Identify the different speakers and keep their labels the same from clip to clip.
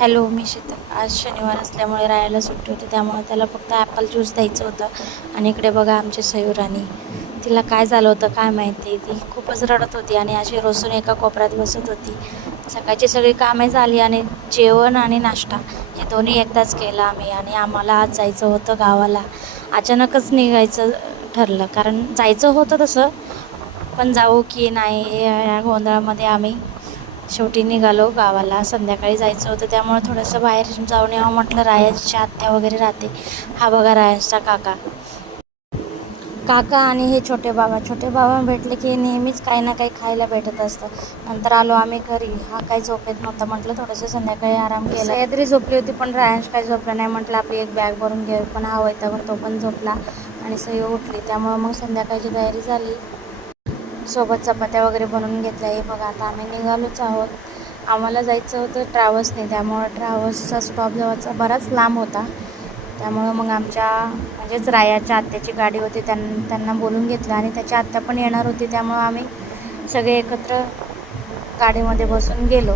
Speaker 1: Hello मी शीतल. आज शनिवार असल्यामुळे रायाला सुट्टी होती त्यामुळे त्याला फक्त ॲपल ज्यूस द्यायचं होतं. आणि इकडे बघा आमची सयुराणी. तिला काय झालं होतं काय माहिती ती खूपच रडत होती आणि अशी रोसून एका कोपऱ्यात बसत होती. सकाळची सगळी कामे झाली आणि जेवण आणि नाश्ता हे दोन्ही एकदाच केलं आम्ही. आणि आम्हाला आज जायचं होतं गावाला. अचानकच निघायचं ठरलं. कारण जायचं होतं तसं पण जाऊ की नाही या गोंधळामध्ये आम्ही शेवटी निघालो गावाला. संध्याकाळी जायचं होतं त्यामुळे थोडंसं बाहेर जाऊन यावं म्हटलं. रायाची आत्या वगैरे राहते. हा बघा रायाचा काका. काका आणि हे छोटे बाबा. छोटे बाबा भेटले की नेहमीच काही ना काही खायला भेटत असतं. नंतर आलो आम्ही घरी. हा काही झोपेत नव्हता म्हटलं. थोडंसं संध्याकाळी आराम केला. सह्याद्री झोपली होती पण रायांश काही झोपला नाही म्हटलं. आपली एक बॅग भरून घेऊ पण हा वैतावर तो पण झोपला आणि सही उठली. त्यामुळे मग संध्याकाळची तयारी झाली. सोबत चपात्या वगैरे बनवून घेतल्या. हे बघा आता आम्ही निघालोच आहोत. आम्हाला जायचं होतं ट्रॅव्हल्सने. त्यामुळं ट्रॅव्हल्सचा स्टॉप जवळचा बराच लांब होता. त्यामुळं मग आमच्या म्हणजेच रायाच्या आत्याची गाडी होती त्यां त्यांना बोलून घेतलं आणि त्याची आत्या पण येणार होती. त्यामुळं आम्ही सगळे एकत्र गाडीमध्ये बसून गेलो.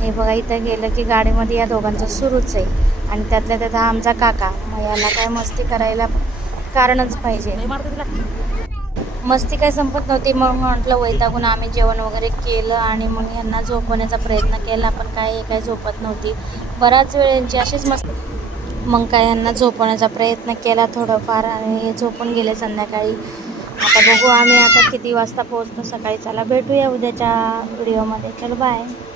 Speaker 1: हे बघा इथं गेलं की गाडीमध्ये या दोघांचं सुरूच आहे. आणि त्यातल्या त्यात हा आमचा काका. मग याला काय मस्ती करायला कारणच पाहिजे. मस्ती काय संपत नव्हती. मग म्हटलं वैतागून आम्ही जेवण वगैरे केलं आणि मग यांना झोपवण्याचा प्रयत्न केला पण काय काय झोपत नव्हती. बराच वेळ यांची अशीच मस्त. मग काय यांना झोपवण्याचा प्रयत्न केला थोडंफार आणि हे झोपून गेले संध्याकाळी. आता बघू आम्ही आता किती वाजता पोहोचतो सकाळी. चला भेटूया उद्याच्या व्हिडिओमध्ये चलो बाय